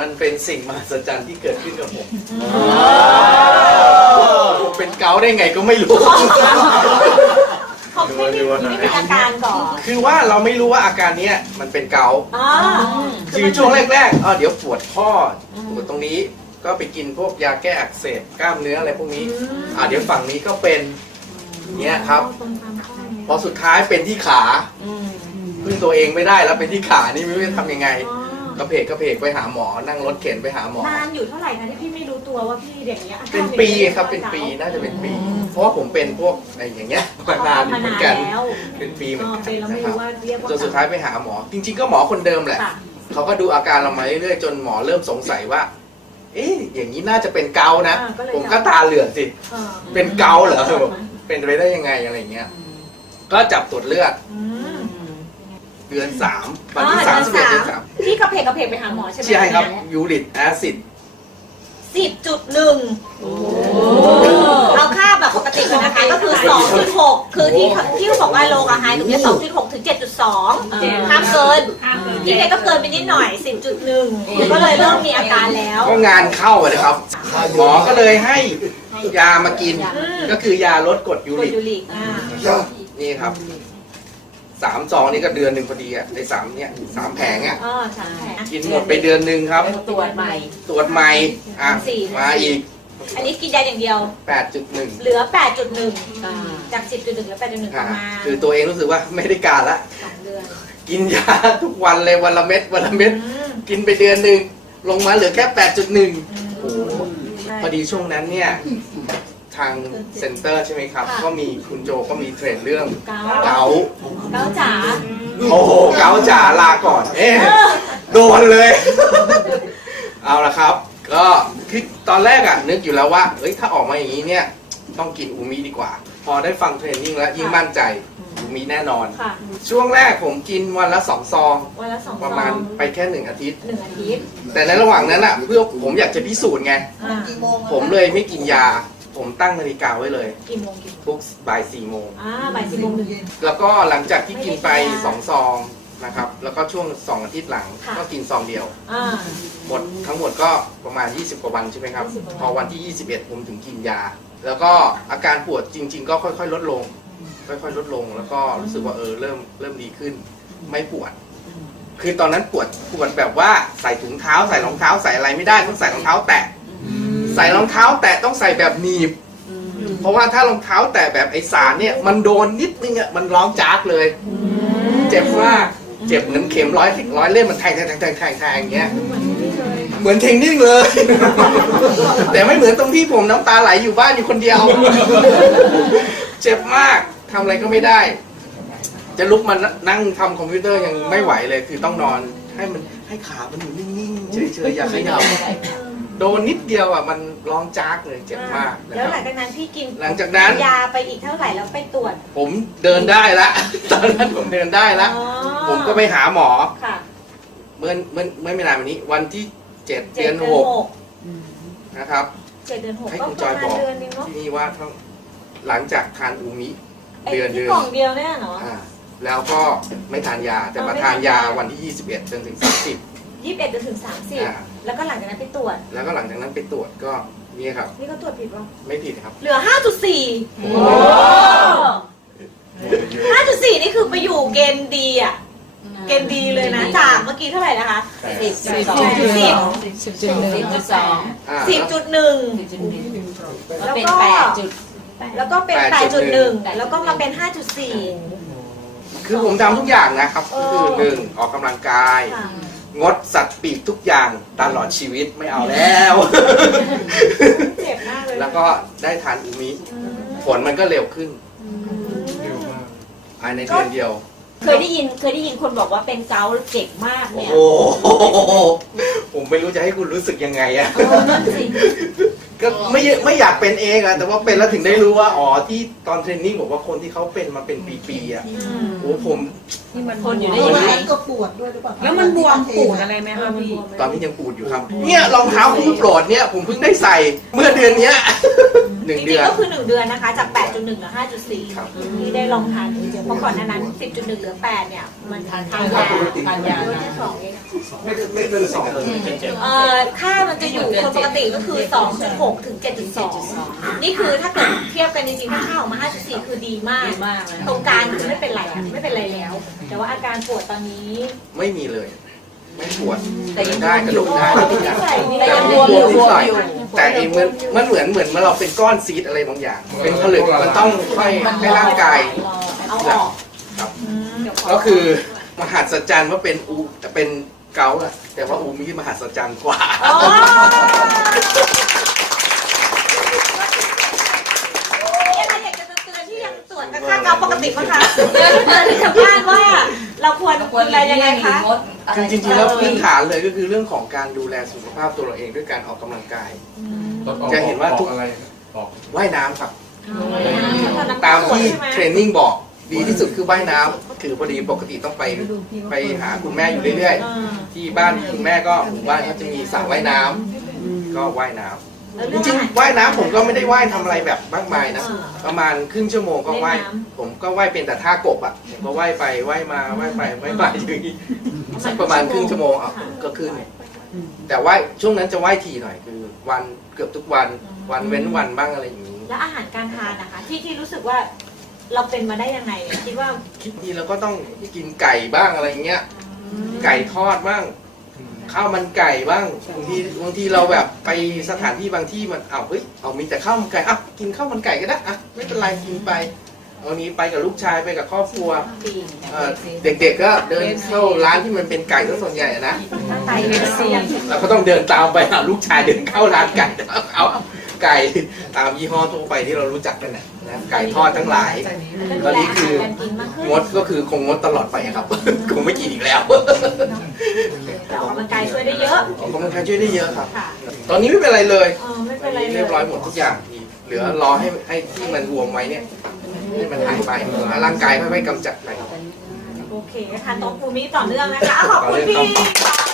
มันเป็นสิ่งมหัศจรรย์ที่เกิดขึ้นกับผมผมเป็นเกาต์ได้ไงก็ไม่รู้ เขาไม่มีไม่มีอาการก่อนคือว่าเราไม่รู้ว่าอาการเนี้ยมันเป็นเกาต์อ๋อคือช่วงแรกๆเออเดี๋ยวปวดข้อปวดตรงนี้ก็ไปกินพวกยาแก้อักเสบกล้ามเนื้ออะไรพวกนี้ อ่าเดี๋ยวฝั่งนี้ก็เป็นเนี้ยครับ พอสุดท้ายเป็นที่ขาพึ่งตัวเองไม่ได้แล้วเป็นที่ขานี่ไม่รู้จะทำยังไง กระเพกกระเพกไปหาหมอ นั่งรถเข็นไปหาหมอ นานอยู่เท่าไหร่คะที่พี่ไม่รู้ตัวว่าพี่อย่างเงี้ยอาการเป็นปีครับเป็นปีน่าจะเป็นปี เพราะว่าผมเป็นพวกอะไรอย่างเงี้ยมานานอยู่เหมือนกันแล้วเป็นปีเหมือ๋อนอกันเป็นแล้วนะไม่ครับรู้ว่าเรียกว่าจนสุดท้ายไปหาหมอ จริง ๆ ก็หมอคนเดิมแหละค่ะเขาก็ดูอาการเรามาเรื่อยๆจนหมอเริ่มสงสัยว่า เอ๊ะอย่างนี้น่าจะเป็นเกาต์นะอ่าก็เลยผมก็ตาเหลือกสิเออเป็นเกาต์เหรอเป็นไปได้ยังไงอะไรเงี้ยก็จับตรวจเลือดอืมเดือนสามวันอ๋อที่เดืสามอนสิบเอ็ดสามเดือนสาม พี่กระเพกกระเพกไปหาหมอใช่ไหมใช่ครับยูริกแอซิดสิบจุดหนึ่งเอาค่าแบบปกติก่อนนะคะก็คือสองจุดหกคือที่ที่เขาบอกว่าโลกับไฮตรงเนี้สองจุดหกถึงเจ็ดจุดสองห้ามเกินพี่เคก็เกินไปนิดหน่อย10.1ก็เลยเริ่มมีอาการแล้ว ก็งานเข้าอะนะครับ หมอก็เลยให้ยามากิน ก็คือยาลดกรดยูกดริกยูริกอ่านี่ครับ สามซองนี่ก็เดือนหนึ่งพอดีอะในสามเนี่ยสามแผงอะอ๋อใช่กินหมดไปเดือนหนึ่งครับ ตรวจใหม่ ตรวจใหม่อะมาอีก อันนี้กินยาอย่างเดียว 8.1 เหลือ 8.1อ่าจาก 10.1เหลือ8.1ประอะมาณคือตัวเองรู้สึกว่าไม่ได้การละสองเดือนกินยาทุกวันเลยวันละเม็ดวันละเม็ดอืมกินไปเดือนหนึ่งลงมาเหลือแค่ 8.1อืมโอ้โหพอดีช่วงนั้นเนี่ย ทางเซ็นเตอร์ใช่ไหมครับ ค่ะ ก็มีคุณโจก็มีเทรนเรื่องเกาเกาต์เกาจ๋าโอ้โหเกาต์จ๋าลาก่อน เอ๊ะโดนเลย เอาละครับ ก็คือตอนแรกอะนึกอยู่แล้วว่าเอ้ยถ้าออกมาอย่างนี้เนี่ยต้องกินอูมิดีกว่า พอได้ฟังเทรนนิ่งแล้วยิ่งมั่นใจอูมิแน่นอน ค่ะ ช่วงแรกผมกินวันละสองซอง วันละสองประมาณซองไปแค่หนึ่งอาทิตย์ หนึ่งอาทิตย์แต่ในระหว่างนั้นอะเพื่อผมอยากจะพิสูจน์ไง อ่าผมเลยไม่กินยา ผมตั้งนาฬิกาไว้เลย กี่โมงกี่โมงทุกบ่ายสี่โมง อ่าบ่ายสี่โมงหนึ่งแล้วก็หลังจากที่กินไปไม่ได้กินยาสองซองนะครับ แล้วก็ช่วงสองอาทิตย์หลังค่ะ ก็กินซองเดียว อ่า หมดทั้งหมดก็ประมาณ 20 กว่าวันใช่ไหมครับ 20กว่าวัน พอวันที่ 21 ผมถึงกินยา แล้วก็อาการปวดจริง ๆ ก็ค่อย ๆ ลดลง ค่อยๆ ลดลง แล้วก็รู้สึกว่าเออเริ่มเริ่มดีขึ้น ไม่ปวด คือตอนนั้นปวดปวดแบบว่าใส่ถุงเท้าใส่รองเท้าใส่อะไรไม่ได้ต้องใส่รองเท้าแตะ ใส่รองเท้าแตะต้องใส่แบบหนีบ เพราะว่าถ้ารองเท้าแตะแบบไอสารเนี่ยมันโดนนิดนึงอะมันร้องจากเลย เจ็บมากเจ็บเหมือนเข็มร้อยร้อยเล่มมันแทงแทงแทงแทงแทงแทงอย่างเงี้ยเหมือนเทนนิ่งเลย แต่ไม่เหมือนตรงที่ผมน้ำตาไหลอยู่บ้านอยู่คนเดียว เจ็บมากทำอะไรก็ไม่ได้ จะลุกมานั่งทำคอมพิวเตอร์ยังไม่ไหวเลย คือต้องนอนให้มันให้ขามันอยู่นิ่งๆเฉยๆอย่าขยับ โดนนิดเดียวอะมันร้องจากเลยเจ็บมากนะแล้วคหลัรังบจากนั้นพี่กินหลังจากนั้น ยาไปอีกเท่าไหร่แล้วไปตรวจ ผมเดินได้ละ ตอนนั้นผมเดินได้ละ อ๋อ ผมก็ไปหาหมอ ค่ะเมื่อเมื่อเมื่อไม่นานมานี้ วันที่เจ็ดเจ็เดืดอนเดืหอนกหกนะครับ เจ็ดเดือนหกให้ก็คุณปจอระยมาบณอกเดือนนึงเนาะที่นี่ว่าต้องหลังจากทานอูมิไอ้เดือนที่เดือนกล่องเดียวเนี่ยเนาะ อ่าแล้วก็ไม่ทานยาแต่อ๋อมาไม่ทานทานยายา วันที่ 21จนถึง30 ยี่สิบเอ็ดจนถึงสามสิบอ่า แล้วก็หลังจากนั้นไปตรวจ แล้วก็หลังจากนั้นไปตรวจก็นี่ครับ นี่ก็ตรวจผิดป่ะไม่ผิดครับ เหลือห้าจุดสี่ห้าจุดสี่นี่คือไปอยู่เกณฑ์ดีอะ เกณฑ์ดีเลยนะ จากเมื่อกี้เท่าไหร่นะคะสิบสิบสองสิบ สิบจุดหนึ่งสิบจุดสองอ่าสิบจุดหนึ่ง สิบจุดหนึ่งแล้แล้ววก็เป็นแปดจุด แล้วก็เป็นแปดจุดหนึ่งแล้วก็มาเป็นห้าจุดสี่คือผมทำทุกอย่างนะครับเอก็อคือหนึ่งออกกำลังกาย ค่ะ งดสัตว์ปีกทุกอย่างตลอดชีวิตไม่เอาแล้ว เจ็บมากเลยแล้วก็ได้ทานอูมิอืมผลมันก็เร็วขึ้นภายในเดือนเดียว เคยได้ยินเคยได้ยินคนบอกว่าเป็นเกาต์เจ็บมากโอ้เนี่ยโหผมไม่รู้จะให้คุณรู้สึกยังไงอะ เออนั่นสิ ก็ไม่ไม่อยากเป็นเองอะแต่ว่าเป็นแล้วถึงได้รู้ว่าอ๋อที่ตอนเทรนนิ่งบอกว่าคนที่เขาเป็นมาเป็นปีๆอะโอ้ผมคนอยู่เพได้ราะยังว่าไงนั้นก็ปวดด้วยหรือเปล่าแล้วมันบวมปูดอะไรไหมคะพี่ ตอนที่ยังปูดอยู่ครับ เนี่ยรองเท้าคู่โปรดเนี่ยผมเพิ่งได้ใส่เมื่อเดือนเนี้ยหนึ่งจเดืริงอน ๆก็คือ 1 เดือนนะคะ จาก 8.1เหลือครับ 5.4 ที่ได้ลองทานเพราะก่อนหน้านั้น 10.1เหลือ 8 เนี่ย มันทานยาทานยาด้วยแค่สองเองไม่ไม่เกินสองเลย เอ่อค่ามันจะอยู่คนปกติก็คือ 2.6ถึง7.2 นี่คือถ้าเกิดเทียบกันจริงๆถ้าค่าออกมา 5.4 คือดีมาก ดีมากเลย ตรงกลางคือไม่เป็นไรอะไม่เป็นไรแล้ว แต่ว่าอาการปวดตอนนี้ไม่มีเลย ไม่ปวดแต่ยังได้กระโดดได้ทุกอย่าง แต่ยังบวมอยู่บวมอยู่ แต่ไอ้มันมันเหมือนเหมือนเมื่อเราเป็นก้อนซีดอะไรบางอย่าง เป็นผลึกมันต้องค่อยให้ร่างกาย เอาออกครับเดี๋ยวขก็คือมหัศจรรย์ว่าเป็นอูแต่เป็นเกาต์อะแต่ว่าอูมีมหัศจรรย์กว่า อ๋อมีอะไรอยากจะเตือนที่ยังตรวจค่า เกาปกติมั้งคะเตือนที่ชาวบ้านว่าเราควรดูแลยังไงคะ คือจริงๆแล้วพื้นฐานเลยก็คือเรื่องของการดูแลสุขภาพตัวเราเองด้วยการออกกำลังกาย จะเห็นว่าทุก อะไรออกว่ายน้ำครับ ตาตามมที่ที่เทรนนิ่งบอกดีที่สุดคือว่ายน้ำคือพอดีปกติต้องไปไปหาคุณแม่อยู่เรื่อยๆ ที่บ้านคุณแม่ก็หมู่บ้านเขาจะมีสระว่ายน้ำก็ว่ายน้ำ จริงๆว่ายน้ำผมก็ไม่ได้ว่ายทำอะไรแบบมากมายนะ ประมาณครึ่งชั่วโมงก็ว่ายผมก็ว่ายเป็นแต่ท่ากบอะผมก็ว่ายไปว่ายมาว่ายไปว่ายมาอย่างนี้สักประมาณครึ่งชั่วโมงอะก็ขึ้น แต่ว่าช่วงนั้นจะว่ายทีหน่อยคือ วันเกือบทุกวันวันเว้นวันบ้างอะไรอย่างนี้ แล้วอาหารการทานนะคะ ที่ที่รู้สึกว่าเราเป็นมาได้ยังไงคิดว่าทีเราก็ต้องกินไก่บ้างอะไรอย่างเงี้ย ไก่ทอดบ้าง ข้าวมันไก่บ้างบางทีบางทีเราแบบไปสถานที่บางที่มันเอาเฮ้ยเอามีแต่ข้าวมันไก่อะกินข้าวมันไก่ก็ได้อะไม่เป็นไรกินไปเอานี้ไปกับลูกชายไปกับครอบครัวเอ่อเด็กๆก็เดินเข้าร้านที่มันเป็นไก่ซะส่วนใหญ่อะนะไก่เอฟซีเราก็ต้องเดินตามไปหาลูกชายเดินเข้าร้านไก่เอาไก่ตามยี่ห้อทั่วไปที่เรารู้จักกันนะนะไก่ทอดทั้งหลายตอนนี้คือการกินมากขึ้นงดก็คือคงงดตลอดไปครับคงไม่กินอีกแล้ว แต่ออกกำลังกายช่วยได้เยอะ ออกกำลังกายช่วยได้เยอะครับ ค่ะตอนนี้ไม่เป็นไรเลยเออไม่ตเป็อนนไรนี้เลเรียบร้อยยหมดทุกอย่างทีเหลือรอให้ให้ที่มันบวมไว้เนี่ยให้มันหายไปร่างกายค่อยๆกำจัดไป โอเคทานโต๊ะปูมิต่อเนื่องนะคะอะขอบคุณพี่